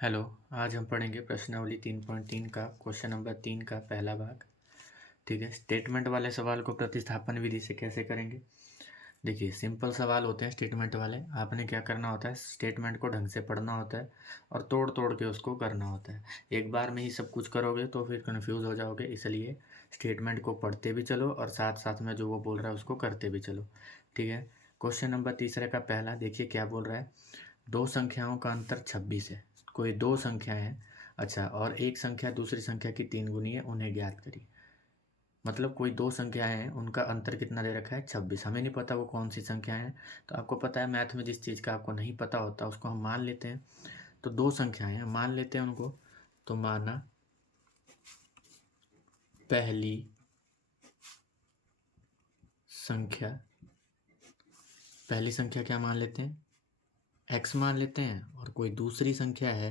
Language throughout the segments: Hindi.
हेलो। आज हम पढ़ेंगे प्रश्नावली 3.3 का क्वेश्चन नंबर 3 का पहला भाग। ठीक है, स्टेटमेंट वाले सवाल को प्रतिस्थापन विधि से कैसे करेंगे। देखिए, सिंपल सवाल होते हैं स्टेटमेंट वाले। आपने क्या करना होता है, स्टेटमेंट को ढंग से पढ़ना होता है और तोड़ तोड़ के उसको करना होता है। एक बार में ही सब कुछ करोगे तो फिर कन्फ्यूज़ हो जाओगे, इसलिए स्टेटमेंट को पढ़ते भी चलो और साथ साथ में जो वो बोल रहा है उसको करते भी चलो। ठीक है, क्वेश्चन नंबर तीसरे का पहला देखिए क्या बोल रहा है। दो संख्याओं का अंतर 26 है। कोई दो संख्याएं हैं, अच्छा, और एक संख्या दूसरी संख्या की 3 गुनी है, उन्हें ज्ञात करिए। मतलब कोई दो संख्याएं हैं, उनका अंतर कितना दे रखा है 26। हमें नहीं पता वो कौन सी संख्या है। तो आपको पता है मैथ में जिस चीज़ का आपको नहीं पता होता उसको हम मान लेते हैं। तो दो संख्याएं हैं, मान लेते हैं उनको। तो माना पहली संख्या, पहली संख्या क्या मान लेते हैं, x मान लेते हैं। और कोई दूसरी संख्या है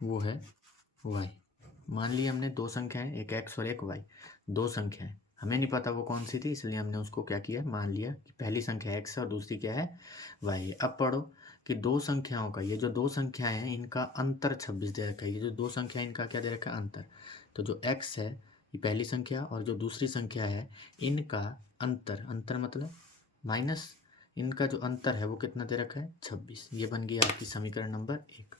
वो है y। मान लिया हमने दो संख्याएं, एक x और एक y, दो संख्याएं। हमें नहीं पता वो कौन सी थी, इसलिए हमने उसको क्या किया, मान लिया कि पहली संख्या x है और दूसरी क्या है y। अब पढ़ो कि दो संख्याओं का, ये जो दो संख्याएं हैं इनका अंतर 26 दे रखा है। ये जो दो संख्या इनका क्या दे रखा है, अंतर। तो जो x है ये पहली संख्या और जो दूसरी संख्या है इनका अंतर, अंतर मतलब माइनस, इनका जो अंतर है वो कितना दे रखा है 26। ये बन गई आपकी समीकरण नंबर 1।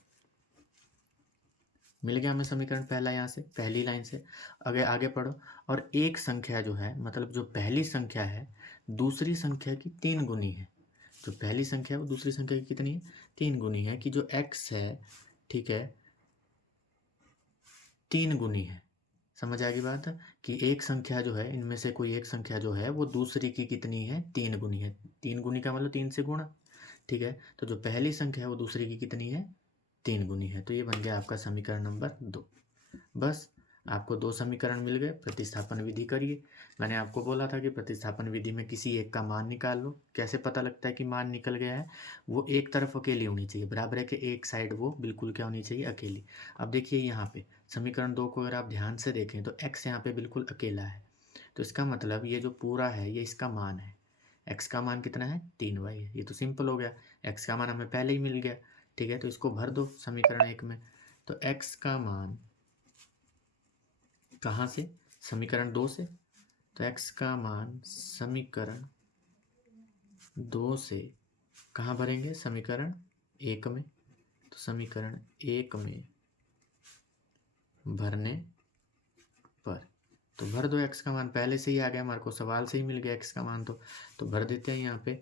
मिल गया हमें समीकरण पहला, यहाँ से पहली लाइन से आगे आगे पढ़ो। और एक संख्या जो है, मतलब जो पहली संख्या है दूसरी संख्या की 3 गुनी है। जो पहली संख्या है वो दूसरी संख्या की कितनी है, 3 गुनी है। कि जो x है, ठीक है, 3 गुनी है। समझ आ गई बात कि एक संख्या जो है, इनमें से कोई एक संख्या जो है वो दूसरी की कितनी है, 3 गुनी है। 3 गुनी का मतलब 3 से गुणा। ठीक है, तो जो पहली संख्या है वो दूसरी की कितनी है, 3 गुनी है। तो ये बन गया आपका समीकरण नंबर 2। बस, आपको दो समीकरण मिल गए। प्रतिस्थापन विधि करिए। मैंने आपको बोला था कि प्रतिस्थापन विधि में किसी एक का मान निकाल लो। कैसे पता लगता है कि मान निकल गया है, वो एक तरफ अकेली होनी चाहिए, बराबर है कि एक साइड वो बिल्कुल क्या होनी चाहिए, अकेली। अब देखिए यहाँ पे समीकरण 2 को अगर आप ध्यान से देखें तो x यहाँ पे बिल्कुल अकेला है। तो इसका मतलब ये जो पूरा है ये इसका मान है। x का मान कितना है, 3y है। ये तो सिंपल हो गया, x का मान हमें पहले ही मिल गया। ठीक है, तो इसको भर दो समीकरण 1 में। तो x का मान कहाँ से, समीकरण 2 से। तो x का मान समीकरण 2 से कहाँ भरेंगे, समीकरण 1 में। तो समीकरण 1 में भरने पर तो भर दो, x का मान पहले से ही आ गया, हमारे को सवाल से ही मिल गया x का मान। तो भर देते हैं यहाँ पे।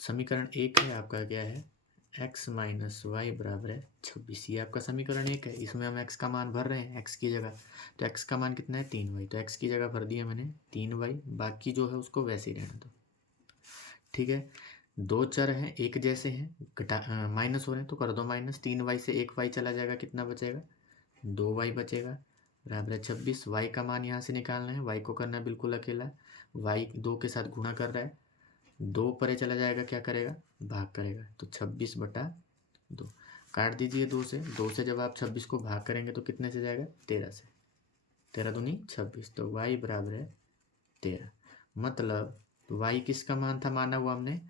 समीकरण 1 है आपका, क्या है, x माइनस वाई बराबर है 26। ये आपका समीकरण 1 है, इसमें हम x का मान भर रहे हैं x की जगह। तो x का मान कितना है, 3y। तो x की जगह भर दिया मैंने 3y, बाकी जो है उसको वैसे ही रहने दो। ठीक है, दो चर हैं एक जैसे हैं, माइनस हो रहे हैं तो कर दो माइनस। 3y से 1y चला जाएगा, कितना बचेगा, 2y बचेगा, बराबर है 26। y का मान यहाँ से निकालना है, y को करना है बिल्कुल अकेला। y 2 के साथ गुणा कर रहा है, 2 परे चला जाएगा, क्या करेगा, भाग करेगा। तो 26/2 काट दीजिए 2 से। 2 से जब आप 26 को भाग करेंगे तो कितने से जाएगा, 13 से। 13 दूनी 26, तो y बराबर है 13। मतलब y किसका मान था, माना हुआ हमने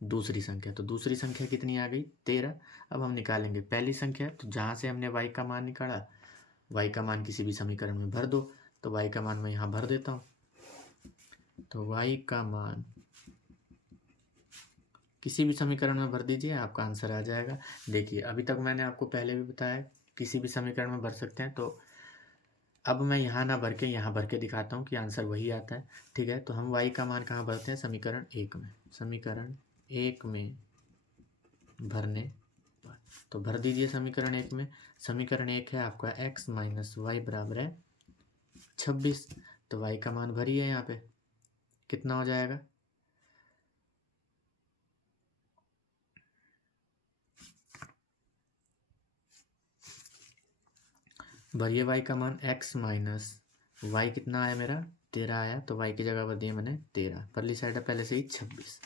दूसरी संख्या। तो दूसरी संख्या कितनी आ गई, 13। अब हम निकालेंगे पहली संख्या। तो जहाँ से हमने y का मान निकाला, y का मान किसी भी समीकरण में भर दो। तो y का मान मैं यहाँ भर देता हूँ। तो y का मान किसी भी समीकरण में भर दीजिए, आपका आंसर आ जाएगा। देखिए, अभी तक मैंने आपको पहले भी बताया किसी भी समीकरण में भर सकते हैं। तो अब मैं यहाँ ना भर के यहाँ भर के दिखाता हूँ कि आंसर वही आता है। ठीक है, तो हम y का मान कहाँ भरते हैं, समीकरण 1 में। समीकरण 1 में भरने पर तो भर दीजिए समीकरण 1 में। समीकरण 1 है आपका x माइनस वाई बराबर है 26। तो y का मान भरिए यहाँ पे, कितना हो जाएगा, भरिए y का मान, x माइनस वाई कितना आया मेरा, 13 आया। तो y की जगह भर दिया मैंने 13, परली साइड है पहले से ही 26।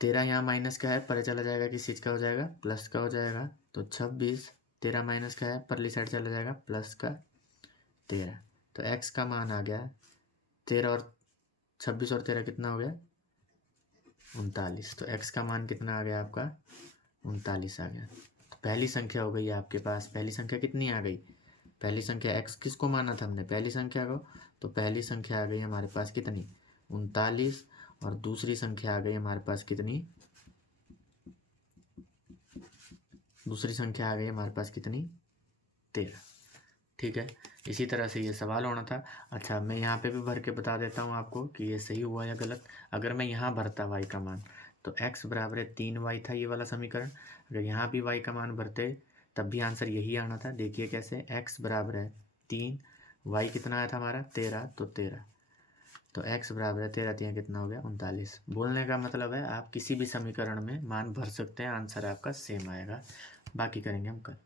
13 यहाँ माइनस का है, परे चला जाएगा, किस चीज़ का हो जाएगा, प्लस का हो जाएगा। तो 26, 13 माइनस का है, परली साइड चला जाएगा, प्लस का 13। तो x का मान आ गया 13 और 26 और 13 कितना हो गया, 39। तो x का मान कितना आ गया आपका 39 आ गया। तो पहली संख्या हो गई आपके पास, पहली संख्या कितनी आ गई, पहली संख्या x किसको माना था हमने, पहली संख्या को, तो पहली संख्या आ गई हमारे पास कितनी 39, और दूसरी संख्या आ गई हमारे पास कितनी, दूसरी संख्या आ गई हमारे पास कितनी 13। ठीक है, इसी तरह से ये सवाल होना था। अच्छा, मैं यहाँ पे भी भर के बता देता हूँ आपको कि ये सही हुआ या गलत। अगर मैं यहाँ भरता y का मान, तो x बराबर है 3y था ये वाला समीकरण। अगर यहाँ भी y का मान भरते तब भी आंसर यही आना था। देखिए कैसे, x बराबर है 3, y कितना आया था हमारा 13, तो 13, तो x बराबर है 13, 3 कितना हो गया 39। बोलने का मतलब है आप किसी भी समीकरण में मान भर सकते हैं, आंसर आपका सेम आएगा। बाकी करेंगे हम कल।